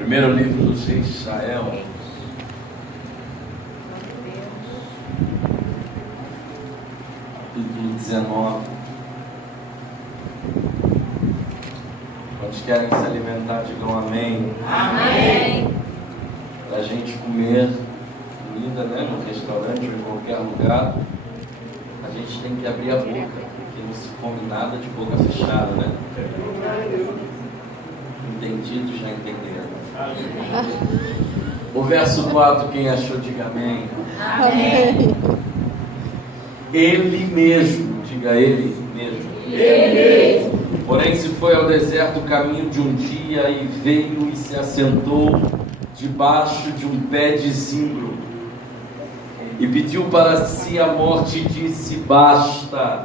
Primeiro livro dos reis de Israel, capítulo 19. Quantos querem se alimentar, digam amém. Amém. Para a gente comer comida, né, no restaurante ou em qualquer lugar, a gente tem que abrir a boca, porque não se come nada de boca fechada, né? Entendidos já entenderam. O verso 4, quem achou, diga amém. Amém. Ele mesmo, diga ele mesmo. Ele mesmo. Porém se foi ao deserto caminho de um dia e veio e se assentou debaixo de um pé de zimbro e pediu para si a morte e disse: basta,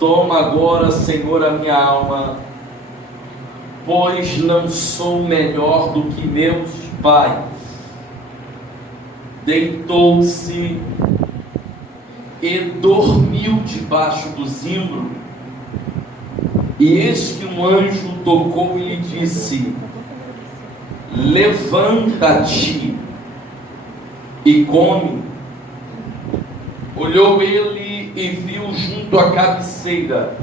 toma agora, Senhor, a minha alma, pois não sou melhor do que meus pais. Deitou-se e dormiu debaixo do zimbro, e eis que um anjo tocou e lhe disse: levanta-te e come. Olhou ele e viu junto à cabeceira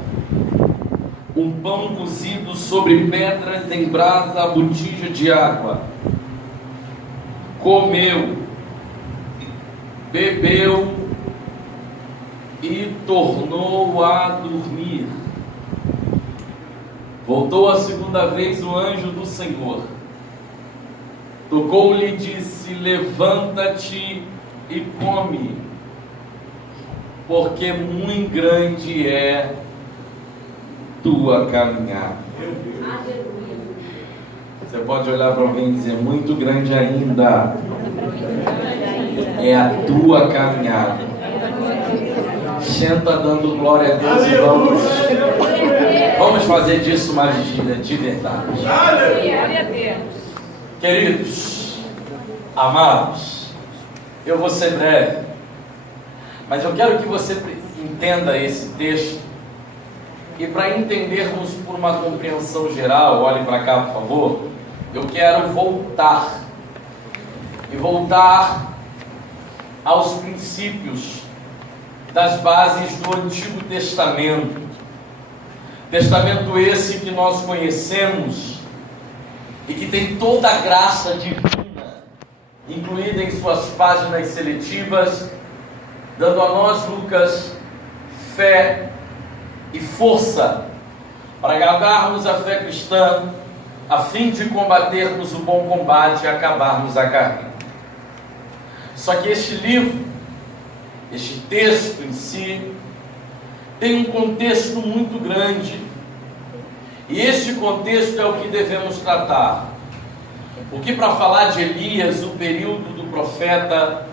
um pão cozido sobre pedras em brasa a botija de água. Comeu, bebeu e tornou a dormir. Voltou a segunda vez o anjo do Senhor. Tocou-lhe e disse: levanta-te e come, porque muito grande é tua caminhada. Você pode olhar para alguém e dizer: muito grande ainda é a tua caminhada. Senta dando glória a Deus e vamos fazer disso uma vigília de verdade. Glória a Deus. Queridos, amados, eu vou ser breve, mas eu quero que você entenda esse texto, e para entendermos por uma compreensão geral, olhe para cá, por favor, eu quero voltar aos princípios das bases do Antigo Testamento. Testamento esse que nós conhecemos e que tem toda a graça divina incluída em suas páginas seletivas, dando a nós, Lucas, fé e força para guardarmos a fé cristã, a fim de combatermos o bom combate e acabarmos a carreira. Só que este livro, este texto em si, tem um contexto muito grande, e este contexto é o que devemos tratar. Porque para falar de Elias, o período do profeta,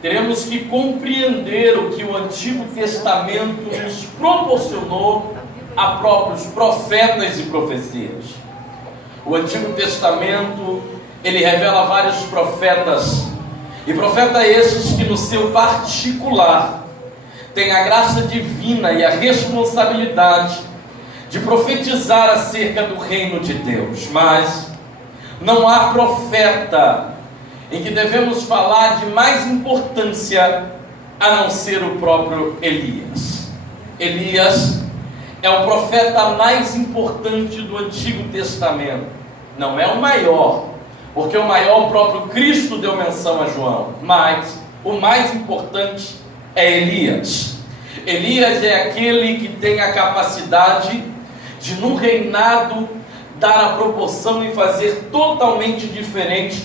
teremos que compreender o que o Antigo Testamento nos proporcionou a próprios profetas e profecias. O Antigo Testamento, ele revela vários profetas, e profetas esses que no seu particular têm a graça divina e a responsabilidade de profetizar acerca do reino de Deus. Mas não há profeta em que devemos falar de mais importância a não ser o próprio Elias. Elias é o profeta mais importante do Antigo Testamento. Não é o maior, porque o maior, o próprio Cristo deu menção a João, mas o mais importante é Elias. Elias é aquele que tem a capacidade de, num reinado, dar a proporção e fazer totalmente diferente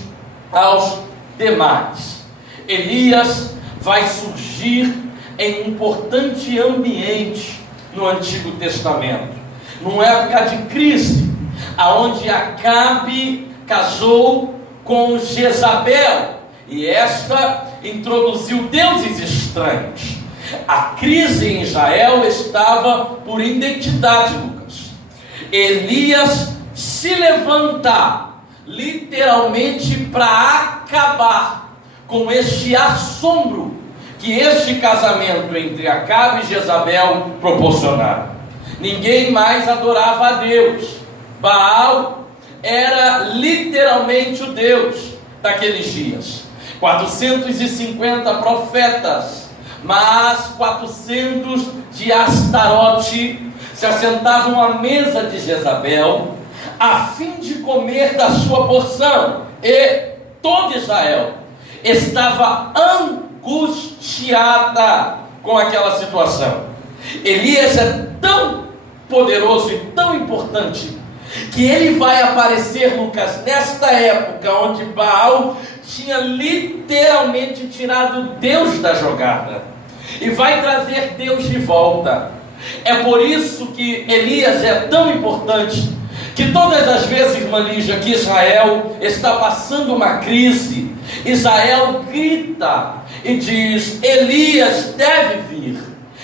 aos demais. Elias vai surgir em um importante ambiente no Antigo Testamento, numa época de crise, aonde Acabe casou com Jezabel, e esta introduziu deuses estranhos. A crise em Israel estava por identidade, Lucas. Elias se levanta literalmente para acabar com este assombro que este casamento entre Acabe e Jezabel proporcionava. Ninguém mais adorava a Deus. Baal era literalmente o Deus daqueles dias. 450 profetas, mas 400 de Astarote se assentavam à mesa de Jezabel, a fim de comer da sua porção, e todo Israel estava angustiada com aquela situação. Elias é tão poderoso e tão importante, que ele vai aparecer, Lucas, nesta época onde Baal tinha literalmente tirado Deus da jogada, e vai trazer Deus de volta. É por isso que Elias é tão importante, que todas as vezes, irmã Lígia, que Israel está passando uma crise, Israel grita e diz: Elias deve vir.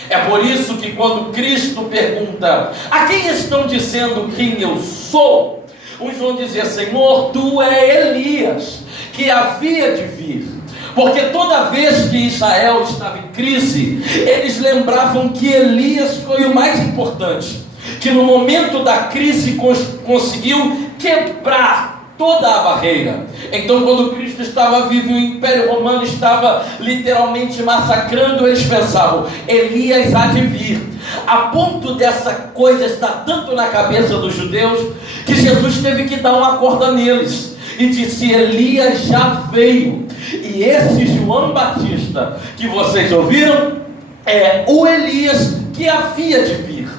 É por isso que quando Cristo pergunta: a quem estão dizendo quem eu sou? Uns vão dizer: Senhor, tu é Elias, que havia de vir. Porque toda vez que Israel estava em crise, eles lembravam que Elias foi o mais importante, que no momento da crise conseguiu quebrar toda a barreira. Então, quando Cristo estava vivo e o Império Romano estava literalmente massacrando, eles pensavam: Elias há de vir. A ponto dessa coisa estar tanto na cabeça dos judeus, que Jesus teve que dar uma corda neles e disse: Elias já veio. E esse João Batista que vocês ouviram é o Elias que havia de vir.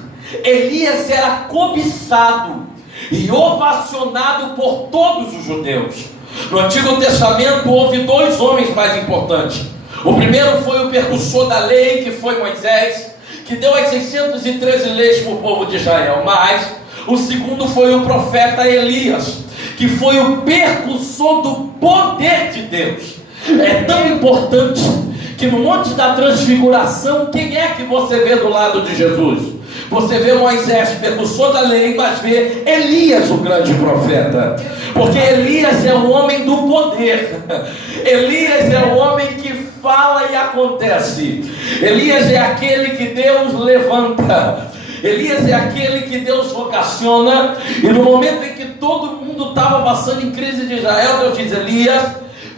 Elias era cobiçado e ovacionado por todos os judeus. No Antigo Testamento houve dois homens mais importantes. O primeiro foi o percussor da lei, que foi Moisés, que deu as 613 leis para o povo de Israel. Mas o segundo foi o profeta Elias, que foi o percussor do poder de Deus. É tão importante que no Monte da Transfiguração, quem é que você vê do lado de Jesus? Você vê Moisés, percussor da lei, mas vê Elias, o grande profeta. Porque Elias é o homem do poder. Elias é o homem que fala e acontece. Elias é aquele que Deus levanta. Elias é aquele que Deus vocaciona. E no momento em que todo mundo estava passando em crise de Israel, Deus diz: Elias,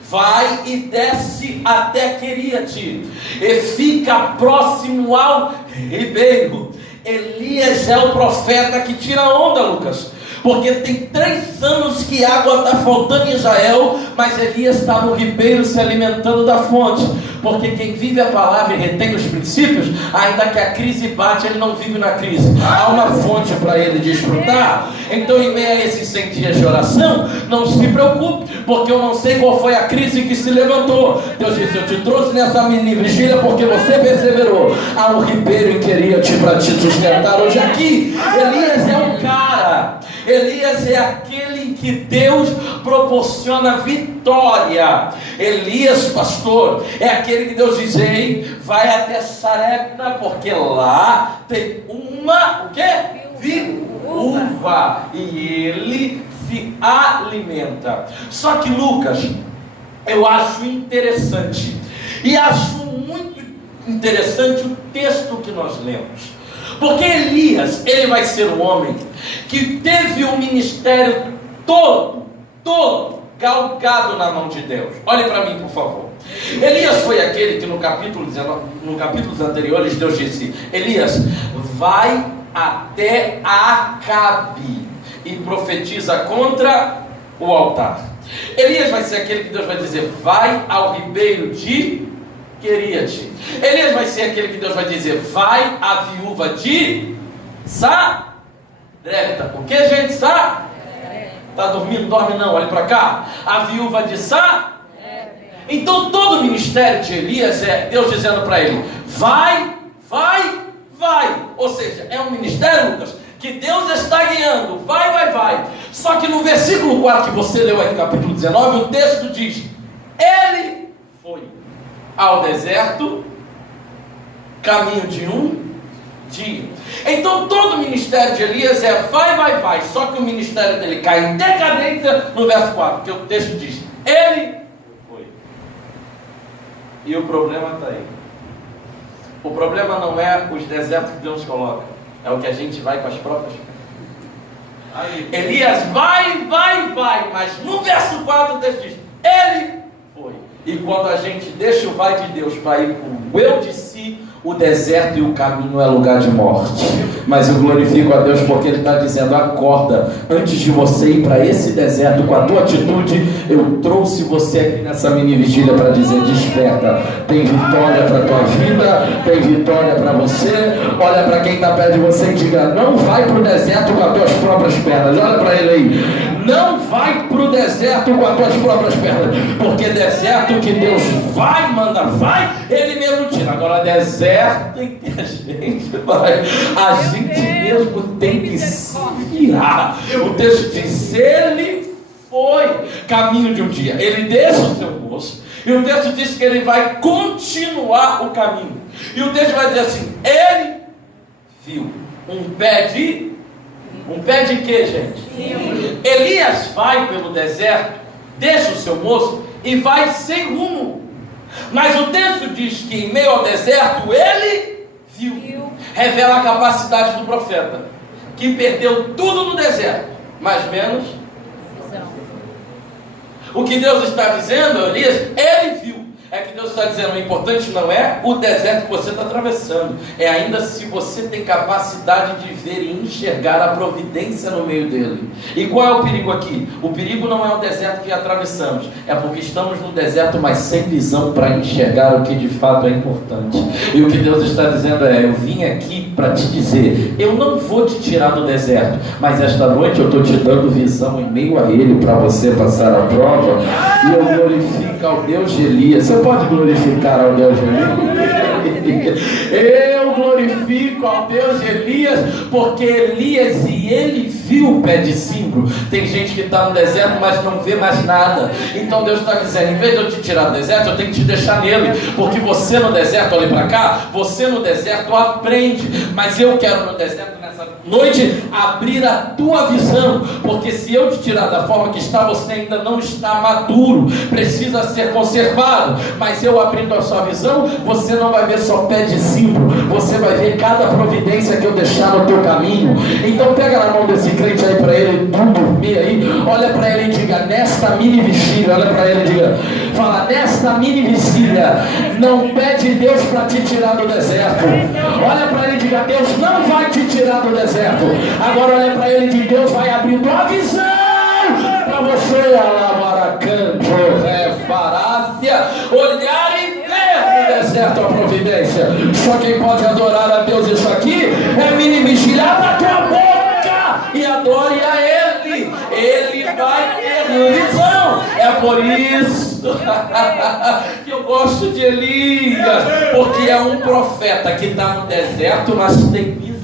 vai e desce até Queriate, e fica próximo ao ribeiro. Elias é o profeta que tira a onda, Lucas, porque tem 3 anos que água está faltando em Israel, mas Elias está no ribeiro se alimentando da fonte. Porque quem vive a palavra e retém os princípios, ainda que a crise bate, ele não vive na crise. Há uma fonte para ele desfrutar. Então, em meio a esses 100 dias de oração, não se preocupe, porque eu não sei qual foi a crise que se levantou. Deus disse: eu te trouxe nessa mini vigília porque você perseverou. Há um ribeiro em Queriate para te sustentar hoje aqui. Elias é um cara. Elias é aquele em que Deus proporciona vitória. Elias, pastor, é aquele que Deus diz: ei, vai até Sarepta, porque lá tem uma, o quê? Viúva, e ele se alimenta. Só que, Lucas, eu acho interessante, e acho muito interessante o texto que nós lemos. Porque Elias, ele vai ser um homem que teve o ministério todo galgado na mão de Deus. Olhe para mim, por favor. Elias foi aquele que no capítulo 19, no capítulos anteriores, Deus disse: Elias, vai até Acabe e profetiza contra o altar. Elias vai ser aquele que Deus vai dizer: vai ao ribeiro de Queriate. Elias vai ser aquele que Deus vai dizer: vai à viúva de Sarepta. O que, gente? Está dormindo? Dorme não, olhe para cá. A viúva de Sarepta. Então todo o ministério de Elias é Deus dizendo para ele: vai. Ou seja, é um ministério, Lucas, que Deus está guiando. Vai. Só que no versículo 4 que você leu aí no capítulo 19, o texto diz: ele foi ao deserto, caminho de um dia. Então todo o ministério de Elias é vai. Só que o ministério dele cai em decadência no verso 4, que o texto diz: ele foi. E o problema está aí. O problema não é os desertos que Deus coloca, é o que a gente vai com as próprias pernas. Elias vai, mas no verso 4 o texto diz, ele foi. E quando a gente deixa o vai de Deus para ir para o eu de si, o deserto e o caminho é lugar de morte. Mas eu glorifico a Deus porque Ele está dizendo, acorda, antes de você ir para esse deserto com a tua atitude, eu trouxe você aqui nessa mini vigília para dizer, desperta, tem vitória para a tua vida, tem vitória para você. Olha para quem está perto de você e diga, não vai para o deserto com as tuas próprias pernas. Olha para ele aí, não vai para o deserto com as tuas próprias pernas, porque deserto que Deus vai, manda, vai, Ele mesmo tira. Agora deserto em que a gente mesmo tem que se virar. O texto diz, ele foi caminho de um dia, ele deixa o seu moço, e o texto diz que ele vai continuar o caminho, e o texto vai dizer assim, ele viu um pé de quê, gente? Sim. Elias vai pelo deserto, deixa o seu moço e vai sem rumo. Mas o texto diz que em meio ao deserto ele viu. Revela a capacidade do profeta, que perdeu tudo no deserto, mas menos visão. O que Deus está dizendo, Elias, ele viu. É que Deus está dizendo, o importante não é o deserto que você está atravessando, é ainda se você tem capacidade de ver e enxergar a providência no meio dele. E qual é o perigo aqui? O perigo não é o deserto que atravessamos, é porque estamos no deserto, mas sem visão para enxergar o que de fato é importante. E o que Deus está dizendo é, eu vim aqui para te dizer, eu não vou te tirar do deserto, mas esta noite eu estou te dando visão em meio a ele para você passar a prova. E eu glorifico ao Deus de Elias. Você pode glorificar ao Deus de Elias? Eu glorifico ao Deus de Elias, porque Elias e ele viu o pé de zimbro. Tem gente que está no deserto, mas não vê mais nada. Então Deus está dizendo, em vez de eu te tirar do deserto, eu tenho que te deixar nele, porque você no deserto, olha para cá, você no deserto aprende, mas eu quero no deserto nessa noite abrir a tua visão, porque se eu te tirar da forma que está, você ainda não está maduro, precisa ser conservado. Mas eu abrindo a sua visão, você não vai ver só pé de zimbro, você vai ver cada providência que eu deixar no teu caminho. Então pega na mão desse crente aí para ele dormir aí, olha para ele e diga, nesta mini vigília, olha para ele e diga, fala, nesta mini vigília, não pede Deus para te tirar do deserto. Olha para ele e diga, Deus não vai te tirar do deserto. Agora olha para ele e diga, Deus vai abrir tua visão para você, alabaracanto, refarácia, olhar e ver no deserto a providência. Só quem pode adorar a Deus isso aqui é mini vigília. Abra tua boca e adore a Ele. Ele vai ter visão. É por isso que eu gosto de Elias, porque é um profeta que está no deserto, mas tem visão.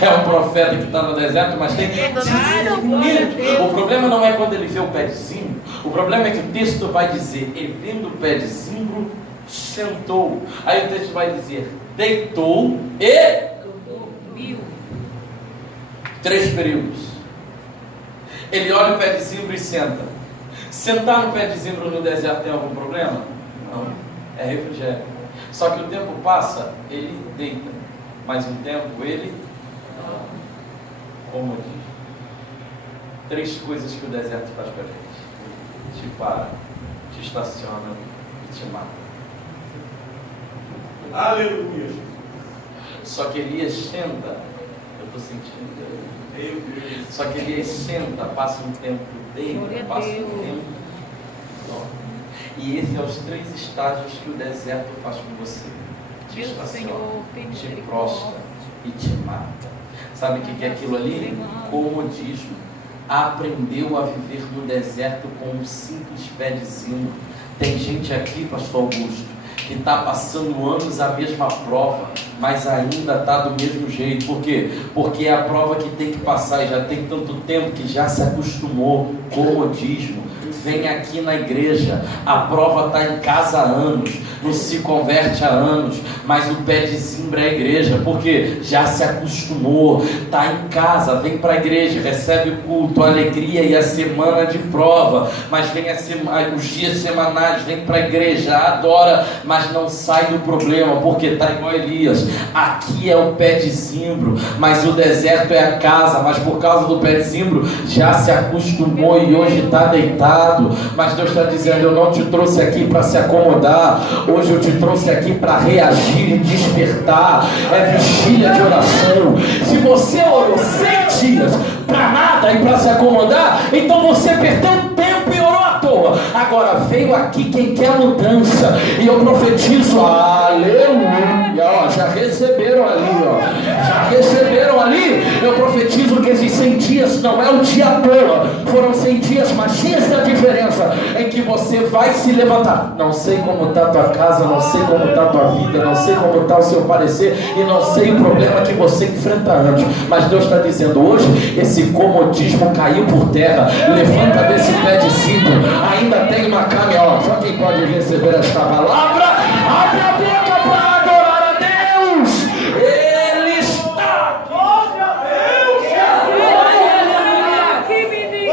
É um profeta que está no deserto, mas tem discernimento. O problema não é quando ele vê o pé de zimbro. O problema é que o texto vai dizer, e vendo o pé de zimbro, sentou. Aí o texto vai dizer, deitou e dormiu. 3 períodos. Ele olha o pé de zimbro e senta. Sentar no pé de zimbro no deserto tem algum problema? Não, é refrigério. Só que o tempo passa, ele deita, mas o tempo ele como diz, 3 coisas que o deserto faz para a gente: te para, te estaciona e te mata. Aleluia. Só que Elias senta, eu estou sentindo. Só que Elias senta, passa um tempo deita, passa um tempo dorme. E esses são os 3 estágios que o deserto faz com você: te estaciona, te prostra e te mata. Sabe o que é aquilo ali? Comodismo. Aprendeu a viver no deserto com um simples pé de zimbro. Tem gente aqui, pastor Augusto, que está passando anos a mesma prova, mas ainda está do mesmo jeito. Por quê? Porque é a prova que tem que passar e já tem tanto tempo que já se acostumou. Comodismo. vem aqui na igreja, a prova está em casa há anos, não se converte há anos, mas o pé de zimbra é a igreja, porque já se acostumou, está em casa, vem para a igreja, recebe o culto, a alegria e a semana de prova, mas vem os dias semanais, vem para a igreja, adora, mas não sai do problema, porque está igual Elias. Aqui é o pé de zimbro, mas o deserto é a casa, mas por causa do pé de zimbro já se acostumou e hoje está deitado. Mas Deus está dizendo: eu não te trouxe aqui para se acomodar, hoje eu te trouxe aqui para reagir e despertar. É vigília de oração. Se você orou 100 dias para nada e para se acomodar, então você perdeu tempo e orou à toa. Agora veio aqui quem quer mudança, e eu profetizo, aleluia, ó, já receberam ali, ó, já receberam ali. Eu profetizo que esses 100 dias não é um dia à toa, foram 100 dias, mas tinha essa diferença em que você vai se levantar. Não sei como está a tua casa, não sei como está a tua vida, não sei como está o seu parecer, e não sei o problema que você enfrenta antes, mas Deus está dizendo hoje: esse comodismo caiu por terra, levanta desse pé de cinto, ainda tem uma caminhada. Só quem pode receber esta palavra, abre a boca para adorar a Deus. Ele está. Glória a Deus! Que menino!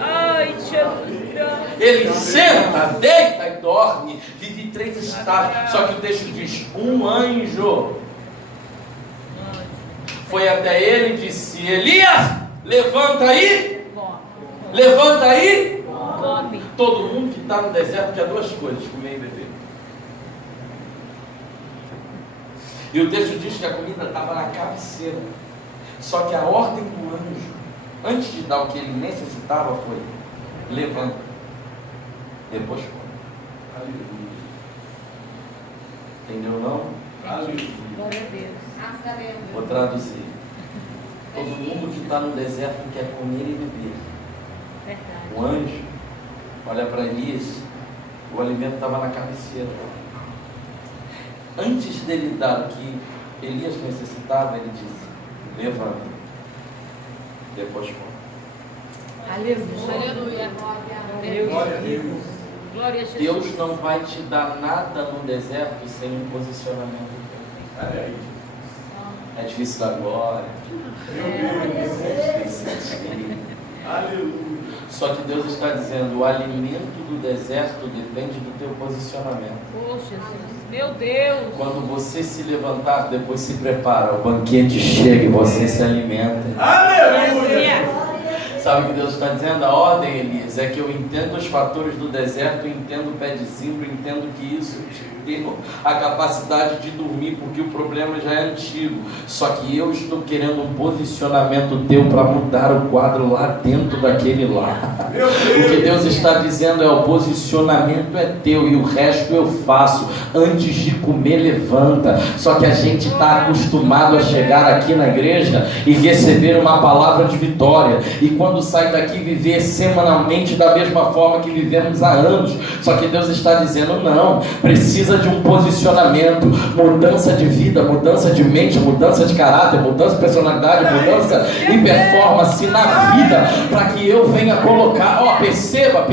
Ai, Jesus! Ele senta, deita e dorme, vive 3 estágios. Só que o texto diz: um anjo foi até ele e disse: Elias, levanta aí, levanta aí. Todo mundo que está no deserto quer 2 coisas: comer e beber. E o texto diz que a comida estava na cabeceira. Só que a ordem do anjo, antes de dar o que ele necessitava, foi: levanta, depois come. Aleluia. Entendeu não? Aleluia. Glória a Deus. Vou traduzir. Todo mundo que está no deserto quer comer e beber. Verdade. O anjo olha para Elias, o alimento estava na cabeceira. Antes dele dar o que Elias necessitava, ele disse: levanta, depois come. Aleluia. Glória a Deus. Glória a Jesus. Deus não vai te dar nada no deserto sem um posicionamento. É difícil dar glória, é difícil sentir. Aleluia. Só que Deus está dizendo: o alimento do deserto depende do teu posicionamento. Oh, Jesus. Meu Deus. Quando você se levantar, depois se prepara, o banquete chega e você se alimenta. Aleluia. Sabe o que Deus está dizendo? A ordem, Elias, é que eu entendo os fatores do deserto, eu entendo o pé de zimbro, eu entendo que isso tem a capacidade de dormir, porque o problema já é antigo. Só que eu estou querendo um posicionamento teu para mudar o quadro lá dentro daquele lá. O que Deus está dizendo é: o posicionamento é teu e o resto eu faço. Antes de comer, levanta. Só que a gente está acostumado a chegar aqui na igreja e receber uma palavra de vitória, e quando sai daqui viver semanalmente da mesma forma que vivemos há anos. Só que Deus está dizendo: não, precisa de um posicionamento, mudança de vida, mudança de mente, mudança de caráter, mudança de personalidade, mudança em performance na vida, para que eu venha colocar. Ó, perceba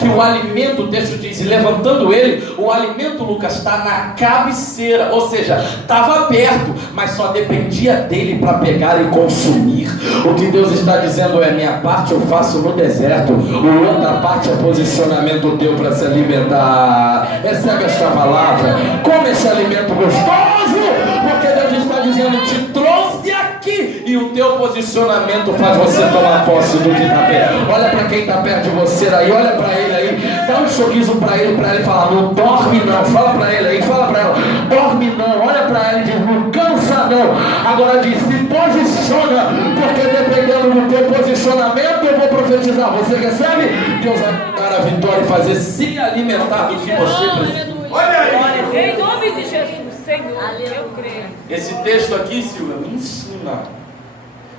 que o alimento, o texto diz, e levantando ele, o alimento, Lucas, está na cabeceira, ou seja, estava perto, mas só dependia dele para pegar e consumir. O que Deus está dizendo é: minha parte eu faço no deserto, a outra parte é posicionamento teu para se alimentar. Recebe esta palavra, come esse alimento gostoso, porque Deus está dizendo: te trouxe aqui, e o teu posicionamento faz você tomar posse do que está perto. Olha para quem está perto de você aí, olha para ele aí, dá um sorriso para ele falar: não dorme não. Fala para ele aí, fala para ela: dorme não. Olha para ela e diz: não cansa não. Agora diz: se posiciona, porque dependendo do teu posicionamento eu vou profetizar. Você recebe? Deus vai dar a vitória e fazer se alimentar do que você precisa. Olha aí. Em nome de Jesus, Senhor, eu creio. Esse texto aqui, Silvia, me ensina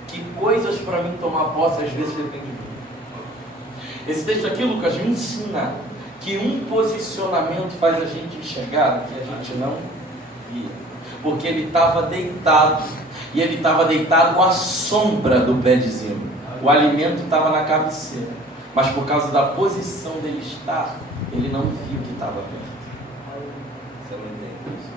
que coisas para mim tomar posse às vezes depende de mim. Esse texto aqui, Lucas, me ensina que um posicionamento faz a gente enxergar o que a gente não via. Porque ele estava deitado, e ele estava deitado à sombra do pé de zimbro. O alimento estava na cabeceira, mas por causa da posição dele estar, ele não viu que estava perto. Você não entende isso?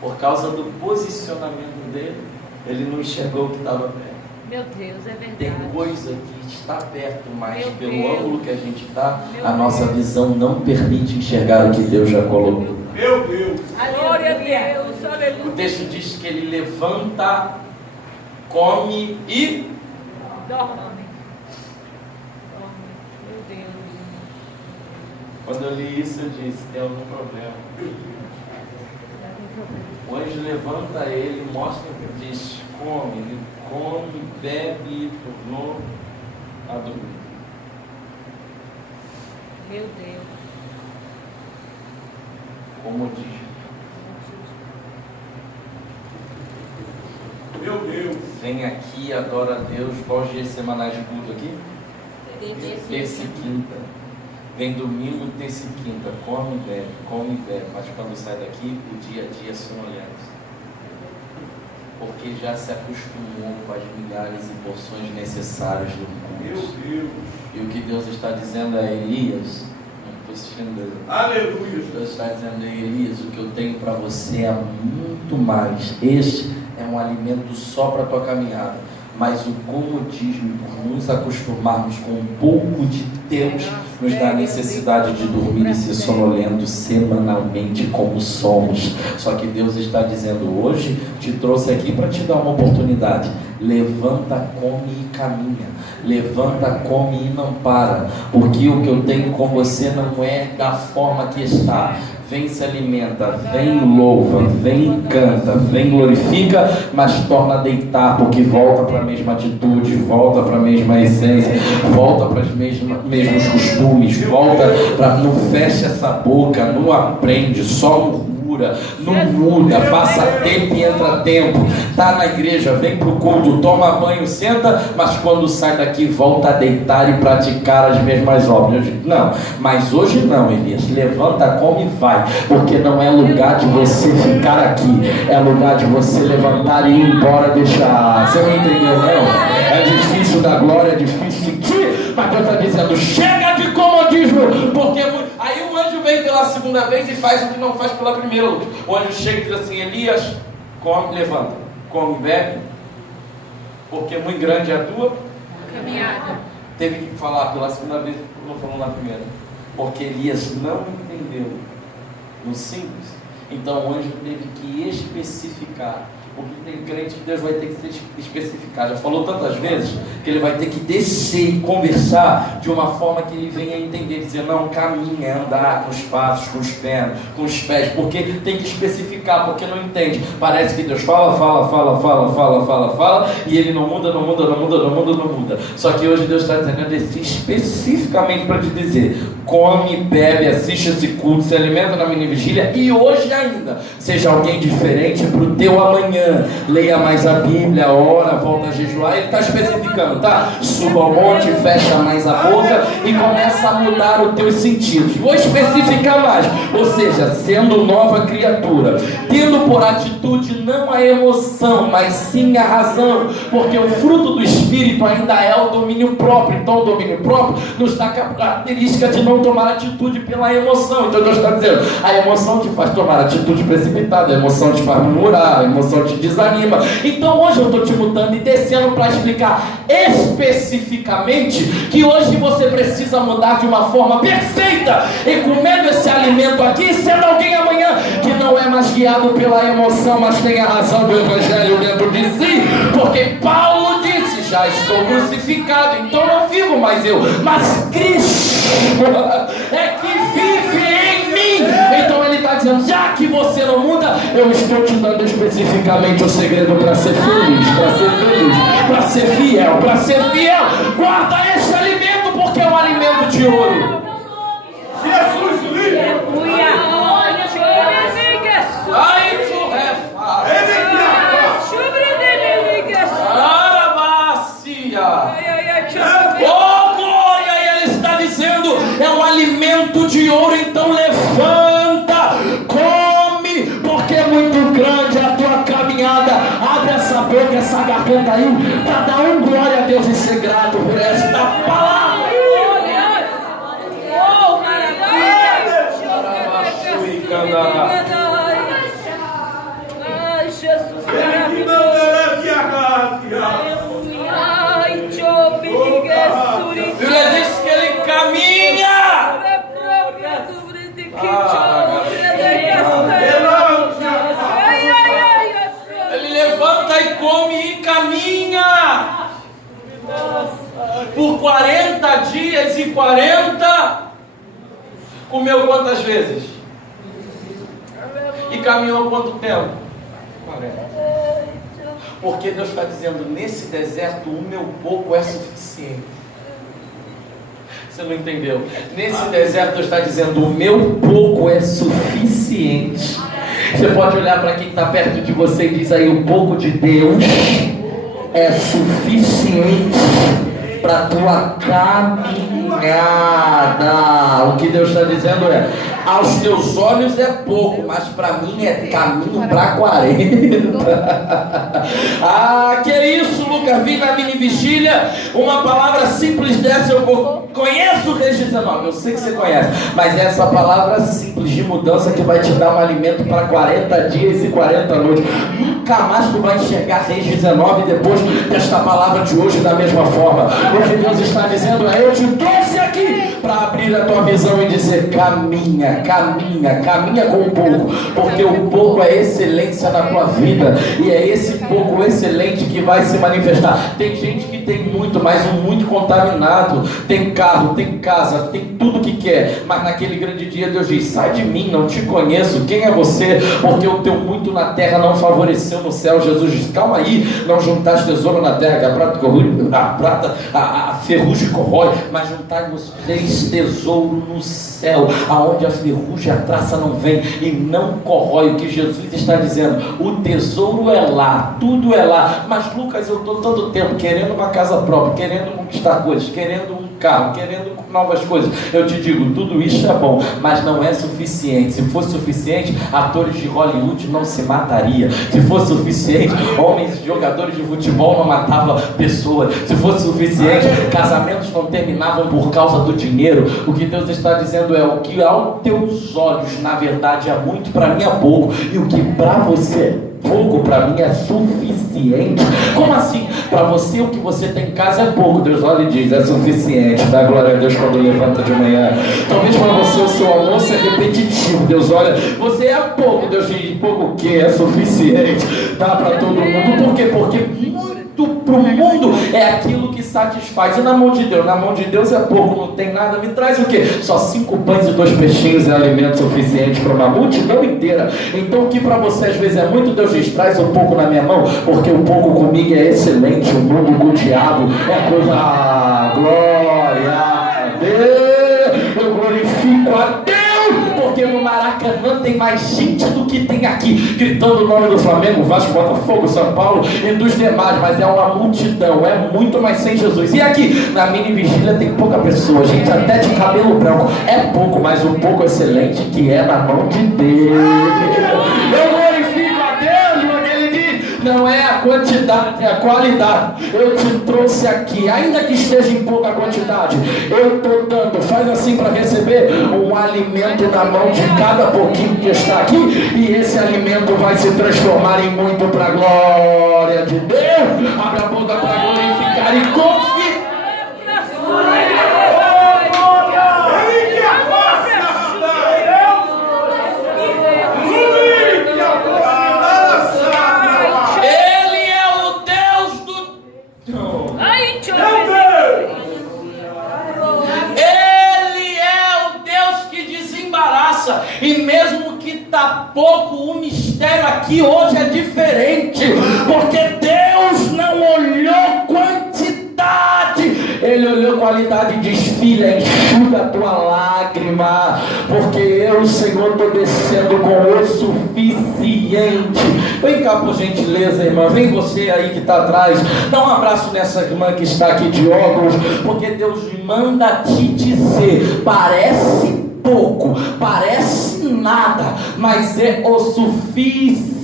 Por causa do posicionamento dele, ele não enxergou que estava perto. Meu Deus, é verdade. Tem coisa que está perto, mas Meu pelo Deus. ângulo que a gente está, Meu a nossa Deus. visão não permite enxergar o que Deus já colocou. Meu Deus. Glória a Deus, O aleluia. texto diz que ele levanta, come e Dorme. Meu Deus. quando eu li isso eu disse, tem algum problema. O anjo levanta ele, mostra que diz, come, ele come, bebe e tornou a dormir. Meu Deus. Como diz, Meu Deus. vem aqui, adora a Deus. Qual dia semanais de culto aqui? Terça e quinta. Vem domingo, terça e quinta. Come e bebe. Mas quando sai daqui, o dia a dia são olhados. Porque já se acostumou com as milhares e porções necessárias do Meu culto. Deus. E o que Deus está dizendo a Elias, não estou assistindo, Aleluia. Deus está dizendo a Elias, o que eu tenho para você é muito mais. Este é um alimento só para a tua caminhada. Mas o comodismo, por nos acostumarmos com um pouco de Deus, nos dá a necessidade de dormir e ser sonolento semanalmente como somos. Só que Deus está dizendo, hoje te trouxe aqui para te dar uma oportunidade. Levanta, come e caminha. Levanta, come e não para. Porque o que eu tenho com você não é da forma que está. Vem se alimenta, vem louva, vem canta, vem glorifica, mas torna a deitar, porque volta para a mesma atitude, volta para a mesma essência, volta para os mesmos costumes, volta para, não fecha essa boca, não aprende, só murmura, não muda, passa tempo e entra tempo, tá na igreja, vem pro culto, toma banho, senta, mas quando sai daqui volta a deitar e praticar as mesmas obras. Eu digo, não, mas hoje não, Elias, levanta, come e vai. Porque não é lugar de você ficar aqui, é lugar de você levantar e ir embora, deixar. Você não entendeu, não? É difícil dar glória, é difícil sentir, mas Deus está dizendo, chega de comodismo, porque aí o anjo vem pela segunda vez e faz o que não faz pela primeira. O anjo chega e diz assim, Elias, come, levanta, come, bebe, porque muito grande é a tua Caminhada. Teve que falar pela segunda vez, não falou na primeira, porque Elias não entendeu no simples. Então o anjo teve que especificar. Porque tem crente que Deus vai ter que se especificar. Já falou tantas vezes que ele vai ter que descer e conversar de uma forma que ele venha a entender, dizer, não, caminha, é andar com os passos, com os pés, porque tem que especificar, porque não entende. Parece que Deus fala, e ele não muda. Só que hoje Deus está dizendo, eu desci especificamente para te dizer, come, bebe, assiste esse culto, se alimenta na mini vigília, e hoje ainda, seja alguém diferente para o teu amanhã. Leia mais a Bíblia, ora, volta a jejuar. Ele está especificando, tá? Suba ao monte, fecha mais a boca e começa a mudar os teus sentidos. Vou especificar mais, ou seja, sendo nova criatura, tendo por atitude não a emoção, mas sim a razão, porque o fruto do Espírito ainda é o domínio próprio. Então o domínio próprio nos dá a característica de não tomar atitude pela emoção. Então Deus está dizendo, a emoção te faz tomar atitude precipitada, a emoção te faz murmurar, a emoção te desanima. Então hoje eu estou te mudando e descendo para explicar especificamente que hoje você precisa mudar de uma forma perfeita e comendo esse alimento aqui, sendo alguém amanhã que não é mais guiado pela emoção, mas tem a razão do Evangelho dentro de si, porque Paulo disse, já estou crucificado, então não vivo mais eu, mas Cristo é que vive em mim. Então ele está dizendo, já que você não muda, eu estou te dando especificamente o segredo para ser feliz, para ser fiel, guarda esse alimento, porque é um alimento de ouro. Jesus livre. Aleluia. Ai, surrefa! Oh, glória! E ele está dizendo, é um alimento de ouro, então levanta, come, porque é muito grande a tua caminhada. Abre essa boca, essa garganta aí, para dar glória a Deus e ser grato por esta palavra. Oh, maravilha! Ai, Jesus, maravilhoso! Ai, A Bíblia diz que ele caminha. Ele levanta e come e caminha. Por 40 dias e 40. Comeu quantas vezes? E caminhou quanto tempo? 40. Porque Deus está dizendo, nesse deserto o meu pouco é suficiente. Você não entendeu? Nesse deserto Deus está dizendo, o meu pouco é suficiente. Você pode olhar para quem está perto de você e diz aí, o pouco de Deus é suficiente para a tua caminhada. O que Deus está dizendo é, aos teus olhos é pouco, mas para mim é caminho para 40. Ah, que isso, Lucas? Vi na mini vigília uma palavra simples dessa. Eu conheço o Reis 19, eu sei que você conhece, mas é essa palavra simples de mudança que vai te dar um alimento para 40 dias e 40 noites. Nunca mais tu vai enxergar Reis 19 depois desta palavra de hoje da mesma forma. Hoje Deus está dizendo, eu te trouxe aqui para abrir a tua visão e dizer, caminha com o pouco, porque o pouco é excelência na tua vida, e é esse pouco excelente que vai se manifestar. Tem gente que tem muito, mas um muito contaminado, tem carro, tem casa, tem tudo que quer, mas naquele grande dia Deus diz, sai de mim, não te conheço, quem é você? Porque o teu muito na terra não favoreceu no céu. Jesus diz, calma aí, não juntaste tesouro na terra, que a ferrugem corrói, mas juntai vocês tesouro no céu, aonde a ferrugem, a traça não vem e não corrói. O que Jesus está dizendo, o tesouro é lá, tudo é lá. Mas Lucas, eu estou todo tempo querendo uma casa própria, querendo conquistar coisas, querendo um carro, querendo novas coisas. Eu te digo, tudo isso é bom, mas não é suficiente. Se fosse suficiente, atores de Hollywood não se mataria. Se fosse suficiente, homens, jogadores de futebol não matavam pessoas. Se fosse suficiente, casamentos não terminavam por causa do dinheiro. O que Deus está dizendo é, o que aos teus olhos na verdade é muito, para mim é pouco, e o que para você é pouco, para mim é suficiente. Como assim? Para você o que você tem em casa é pouco, Deus olha e diz, é suficiente. Dá glória a Deus quando levanta de manhã. Talvez para você o seu almoço é repetitivo, Deus olha, você é pouco, Deus diz, pouco o que? É suficiente. Dá para todo mundo. Por quê? Porque muito para o mundo é aquilo que satisfaz. E na mão de Deus? Na mão de Deus é pouco, não tem nada. Me traz o quê? Só 5 pães e 2 peixinhos é alimento suficiente para uma multidão inteira. Então o que para você às vezes é muito, Deus diz, traz um pouco na minha mão, porque o pouco comigo é excelente. O mundo com o diabo é coisa... glória a Deus. Eu glorifico a Deus, porque no Maracanã tem mais gente do que tem aqui, gritando o nome do Flamengo, Vasco, Botafogo, São Paulo e dos demais, mas é uma multidão, é muito mais sem Jesus. E aqui, na mini vigília tem pouca pessoa, gente até de cabelo branco, é pouco, mas um pouco excelente que é na mão de Deus. Eu glorifico a Deus, porque Ele diz, não é a quantidade, é a qualidade. Eu te trouxe aqui, ainda que esteja em pouca quantidade, eu estou dando, faz assim para receber um alimento na mão de cada pouquinho que está aqui, e esse alimento vai se transformar em muito para a glória de Deus. Abre a boca para glorificar e confiar. E mesmo que está pouco, o mistério aqui hoje é diferente, porque Deus não olhou quantidade, Ele olhou qualidade. Diz, filha, enxuga a tua lágrima, porque eu, Senhor, estou descendo com o suficiente. Vem cá, por gentileza, irmã, vem você aí que está atrás, dá um abraço nessa irmã que está aqui de óculos, porque Deus manda te dizer, parece pouco, parece nada, mas é o suficiente.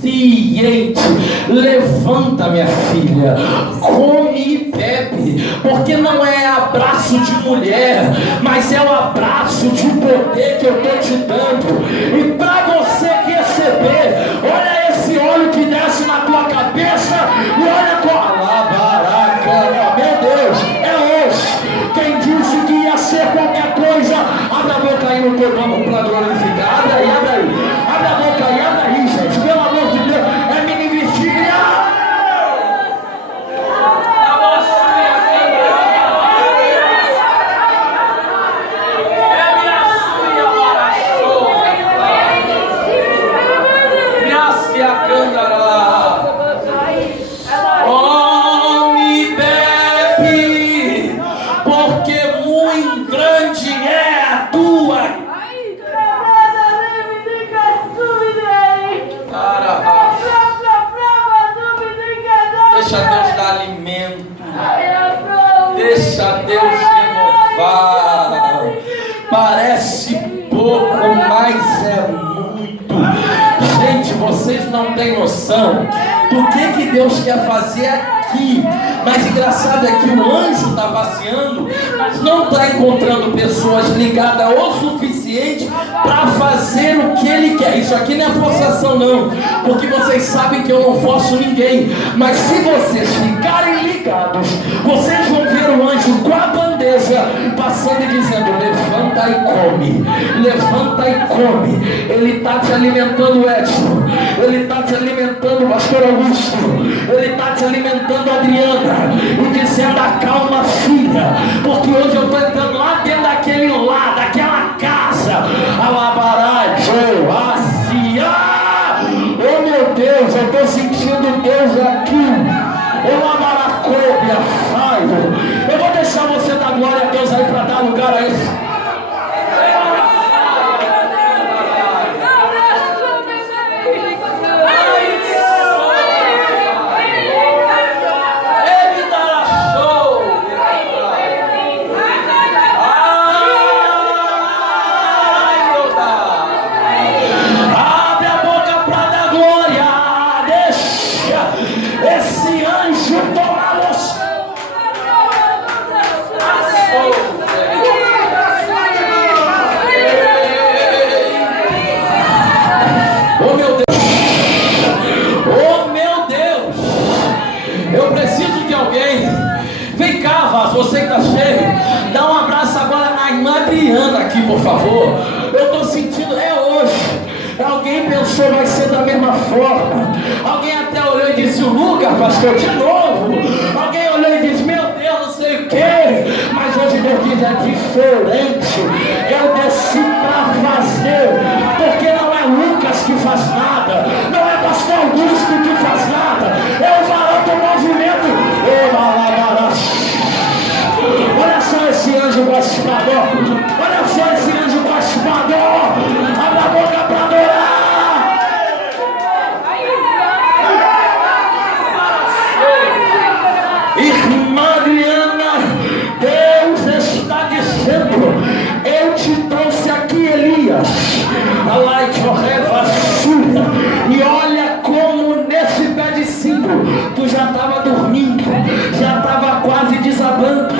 Levanta, minha filha, come e bebe, porque não é abraço de mulher, mas é o abraço de poder que eu estou te dando. E para você receber, olha esse óleo que desce na tua cabeça e olha com a labaraca. Meu Deus, é hoje. Quem disse que ia ser qualquer coisa, abre a boca aí no teu banco para glorificar. Abre aí, abre aí. Abre a boca aí, abre aí, gente. Pelo amor de Deus, é mini vigília. Come, bebe, porque muito grande é a tua. Deixa Deus dar alimento. Deixa Deus renovar. Parece pouco, mas é muito. Gente, vocês não têm noção do que Deus quer fazer aqui. Mas engraçado é que o anjo está passeando, mas não está encontrando pessoas ligadas o suficiente para fazer o que ele quer. Isso aqui não é forçação não, porque vocês sabem que eu não forço ninguém. Mas se vocês ficarem ligados, vocês vão ver o anjo com a bandeja passando e dizendo: levanta e come, levanta e come. Ele está te alimentando, Edson. Ele está te alimentando, pastor Augusto. Ele está te alimentando, Adriana. E dizendo: acalma, filha, porque hoje eu estou entrando lá dentro daquela casa. Alabaraijo, Asia. Oh meu Deus, eu estou sentindo Deus aqui. Alabaracobia, Faio. Eu vou deixar você dar glória a Deus aí para dar lugar a isso. Você que está cheio, dá um abraço agora na irmã Adriana aqui, por favor. Eu estou sentindo, é hoje. Alguém pensou vai ser da mesma forma. Alguém até olhou e disse: o Lucas, pastor, de novo. Alguém olhou e disse: meu Deus, não sei o que. Mas hoje Deus diz: é diferente. Eu desci para fazer, porque não é Lucas que faz nada, não é pastor Augusto que faz nada, é o varão do movimento. Olha só esse anjo gospador. Olha só esse anjo gospador. Abre a boca para adorar. Irmã Adriana, Deus está dizendo: eu te trouxe aqui, Elias. E olha como nesse pé de cinco tu já estava dormindo, já estava quase desabando,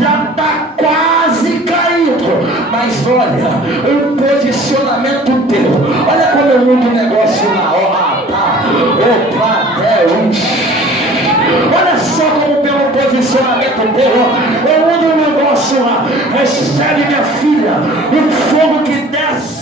já está quase caindo. Mas olha, o posicionamento teu, olha como eu mudo o negócio na hora. Olha só como pelo posicionamento teu eu mudo o negócio lá. Recebe, minha filha, um fogo que desce.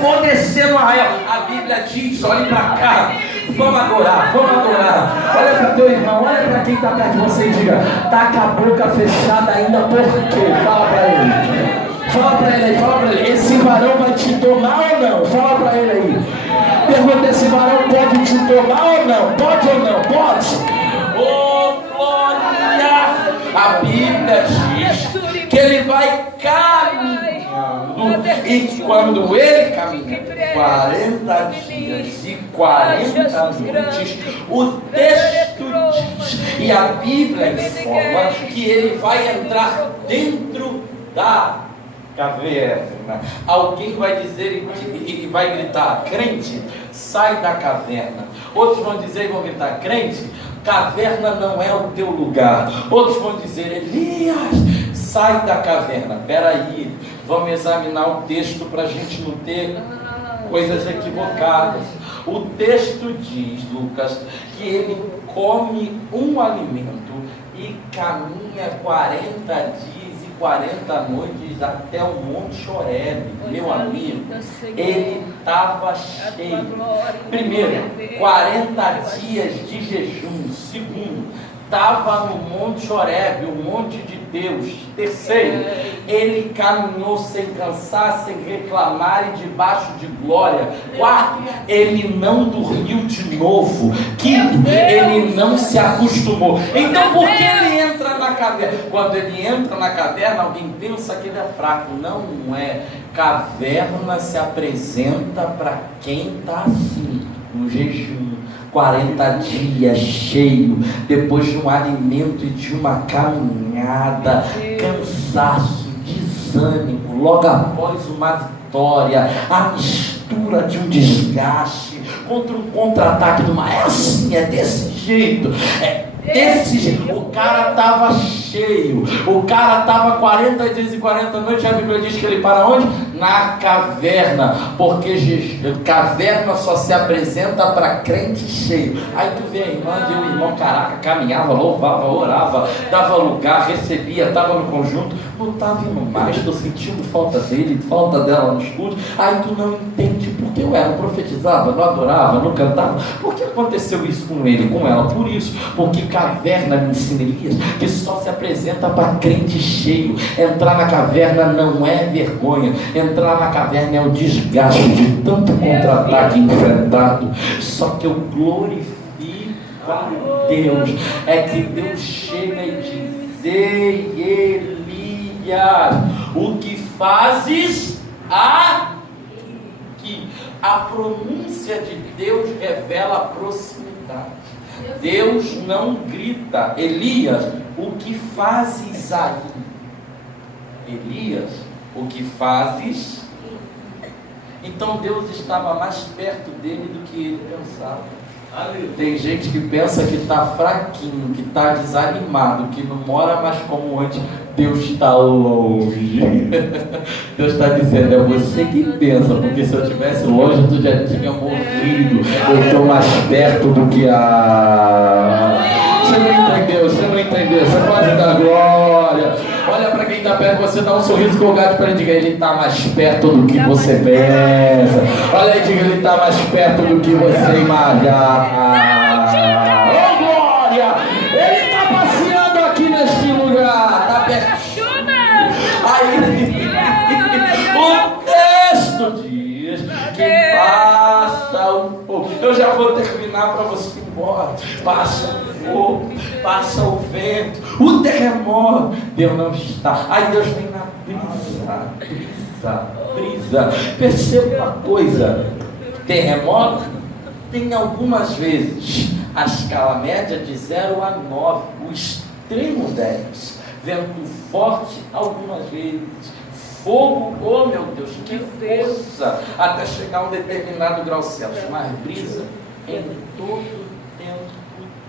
Vou descer no arraial. A Bíblia diz: olhe para cá, vamos adorar, vamos adorar. Olha para teu irmão, olha para quem está perto de você e diga: tá com a boca fechada ainda por quê? Fala para ele. Fala para ele aí, fala para ele: esse varão vai te tomar ou não? Fala para ele aí. Pergunta: esse varão pode te tomar ou não? Pode ou não? Pode? Oh, glória! A Bíblia diz que ele vai caminhar caminhando. E quando ele caminha 40 dias e 40 noites, o texto diz, e a Bíblia informa, que ele vai entrar dentro da caverna. Alguém vai dizer e vai gritar: crente, sai da caverna. Outros vão dizer e vão gritar: crente, caverna não é o teu lugar. Outros vão dizer: Elias, sai da caverna. Peraí, vamos examinar o texto para a gente não ter coisas equivocadas. O texto diz, Lucas, que ele come um alimento e caminha 40 dias e 40 noites até o Monte Horebe. Meu amigo, ele estava cheio. Primeiro, 40 dias de jejum. Segundo, estava no Monte Horebe, o monte de Deus. Terceiro, ele caminhou sem cansar, sem reclamar e debaixo de glória. Quarto, ele não dormiu de novo. Quinto, ele não se acostumou. Então por que ele entra na caverna? Quando ele entra na caverna, alguém pensa que ele é fraco. Não é. Caverna se apresenta para quem está assim, no jejum. 40 dias cheio, depois de um alimento e de uma caminhada, cansaço, desânimo, logo após uma vitória, a mistura de um desgaste contra um contra-ataque do mar. É assim, é desse jeito, o cara estava cheio, o cara estava 40 dias e 40 noites. A Bíblia diz que ele para onde? Na caverna, porque caverna só se apresenta para crente cheio. Aí tu vê a irmã e o irmão, caraca, caminhava, louvava, orava, dava lugar, recebia, estava no conjunto, não estava indo mais, estou sentindo falta dele, falta dela no escuro. Aí tu não entende porque eu não profetizava, não adorava, não cantava. Por que aconteceu isso com ele, com ela? Por isso, porque caverna me ensina, Elias, que só se apresenta para crente cheio. Entrar na caverna não é vergonha, entrar na caverna é o desgaste de tanto contra-ataque enfrentado. Só que eu glorifico a Deus, é que Deus chega e diz: ei, Elias, o que fazes aqui? A pronúncia de Deus revela a proximidade. Deus não grita: Elias, o que fazes aí? Elias, o que fazes? Então Deus estava mais perto dele do que ele pensava. Tem gente que pensa que está fraquinho, que está desanimado, que não mora mais como antes. Deus está longe. Deus está dizendo: é você que pensa, porque se eu estivesse longe, tu já tinha morrido. Eu estou mais perto do que a... Você não entendeu, você pode dar glória. Olha para quem está perto, você dá um sorriso colgado para ele, diga: ele está mais perto do que você pensa. Olha aí, diga: ele está mais perto do que você imagina. Oh, glória! Ele está passeando aqui neste lugar, está pertinho. Aí o texto diz que passa um pouco. Eu já vou terminar para você ir embora. Passa o fogo, passa o vento, o terremoto. Deus não está. Aí Deus vem na brisa. Perceba uma coisa: terremoto tem algumas vezes a escala média de 0 a 9, o extremo 10. Vento forte algumas vezes. Fogo, oh meu Deus, que força, até chegar a um determinado grau Celsius. Mas brisa em todo tempo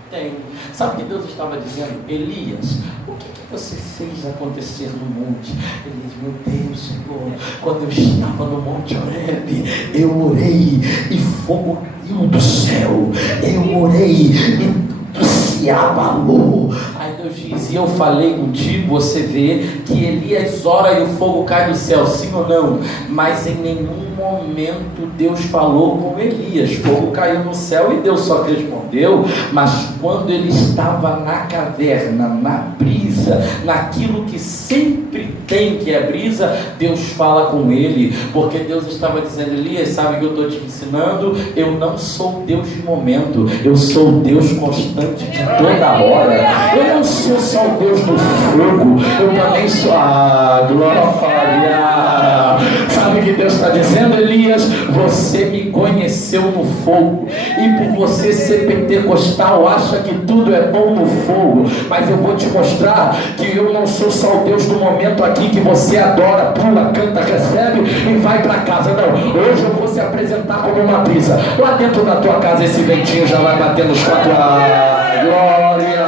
tem. Sabe o que Deus estava dizendo? Elias, o que você fez acontecer no monte? Elias: meu Deus, Senhor, quando eu estava no Monte Horebe, eu orei e fogo caiu do céu. Eu orei e tudo se abalou. Aí Deus diz: e eu falei contigo. Você vê que Elias ora e o fogo cai do céu, sim ou não? Mas em nenhum momento Deus falou com Elias. Fogo caiu no céu e Deus só respondeu. Mas quando ele estava na caverna, na brisa, naquilo que sempre tem, que é brisa, Deus fala com ele, porque Deus estava dizendo: Elias, sabe o que eu estou te ensinando? Eu não sou Deus de momento, eu sou Deus constante de toda hora. Eu não sou só o Deus do fogo, eu também sou a glória. que Deus está dizendo? Elias, você me conheceu no fogo, e por você ser pentecostal, acha que tudo é bom no fogo, mas eu vou te mostrar que eu não sou só o Deus do momento aqui que você adora, pula, canta, recebe e vai para casa. Não, hoje eu vou se apresentar como uma brisa. Lá dentro da tua casa esse ventinho já vai bater nos quatro. Glória!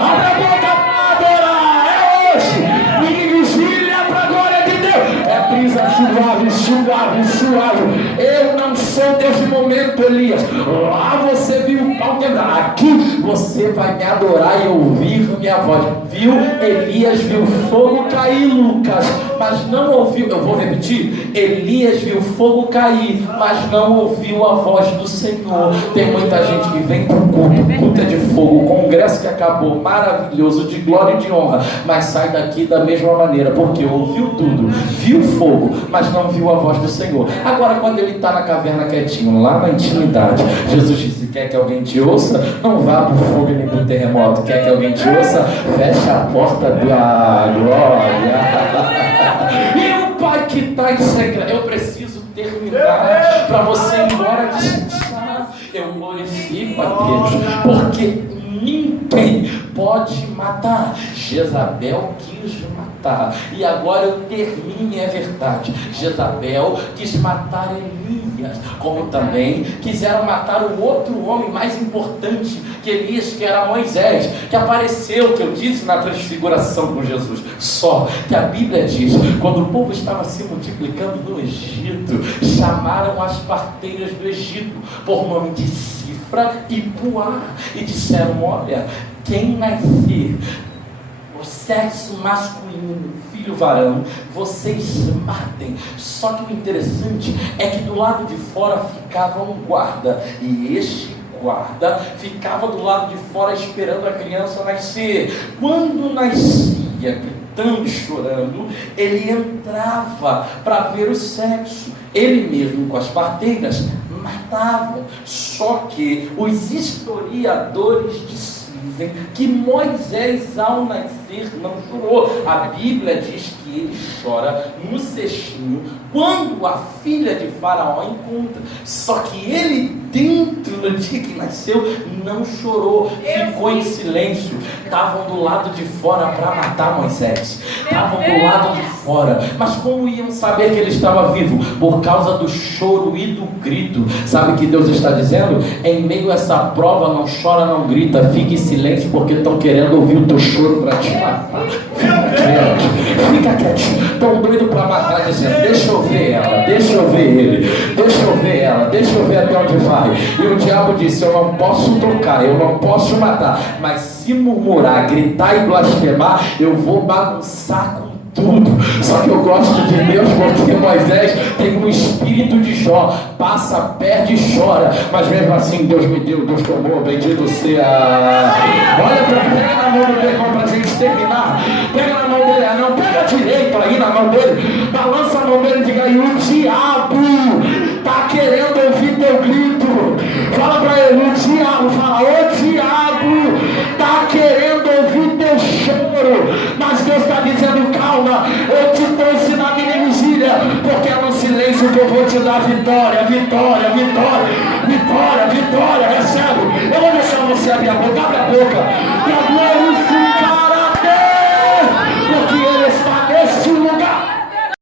Abre a boca para adorar! É hoje! Mini vigília para a glória de Deus! É brisa suave, suave, suave. Eu não sou Deus de momento, Elias. Lá você viu o pau quebrar. Aqui você vai me adorar e ouvir minha voz. Viu? Elias viu fogo cair, Lucas, mas não ouviu. Eu vou repetir. Elias viu fogo cair, mas não ouviu a voz do Senhor. Tem muita gente que vem para o culto é de fogo, congresso que acabou, maravilhoso, de glória e de honra, mas sai daqui da mesma maneira, porque ouviu tudo, viu fogo, mas não viu a voz do Senhor. Agora, quando ele está na caverna quietinho, lá na intimidade, Jesus disse: quer que alguém te ouça? Não vá para o fogo nem para o terremoto. Quer que alguém te ouça? Fecha a porta da glória. E o Pai que está em segredo, eu preciso terminar para você ir embora descansar. Eu glorifico a Deus, porque ninguém pode matar. Jezabel quis matar, e agora eu termino, é verdade. Jezabel quis matar Elias, como também quiseram matar o outro homem mais importante que Elias, que era Moisés, que apareceu, que eu disse, na transfiguração com Jesus. Só que a Bíblia diz, quando o povo estava se multiplicando no Egito, chamaram as parteiras do Egito por nome de Cifra e Puá, e disseram: olha, quem nascer o sexo masculino, filho varão, vocês matem. Só que o interessante é que do lado de fora ficava um guarda, e este guarda ficava do lado de fora esperando a criança nascer. Quando nascia, gritando e chorando, ele entrava para ver o sexo. Ele mesmo com as parteiras matavam. Só que os historiadores dizem que Moisés, ao nascer, não chorou. A Bíblia diz que ele chora no cestinho quando a filha de Faraó encontra. Só que ele, dentro no dia que nasceu, não chorou, ficou em silêncio. Estavam do lado de fora para matar Moisés, estavam do lado de fora, mas como iam saber que ele estava vivo? Por causa do choro e do grito. Sabe o que Deus está dizendo? Em meio a essa prova, não chora, não grita, fique em silêncio, porque estão querendo ouvir o teu choro para te matar. Fica quietinho, estão doidos para matar, dizendo: deixa eu ver ela, deixa eu ver ele, deixa eu ver ela, deixa eu ver até onde vai. E o diabo disse: eu não posso tocar, eu não posso matar, mas se murmurar, gritar e blasfemar, eu vou bagunçar com tudo. Só que eu gosto de Deus, porque Moisés tem um espírito de Jó, passa, perde e chora, mas mesmo assim Deus me deu, Deus tomou, bendito seja. Olha, pega na mão do teu irmão para a gente terminar. Pega na mão dele, não, pega a direita aí na mão dele, balança a mão dele e diga: e o diabo está querendo ouvir teu grito. Fala para ele: o diabo, fala: o diabo está querendo ouvir teu choro. Mas Deus está dizendo: calma, eu te trouxe na minha vigília, porque é no silêncio que eu vou te dar vitória, vitória, vitória, vitória, vitória. Recebe,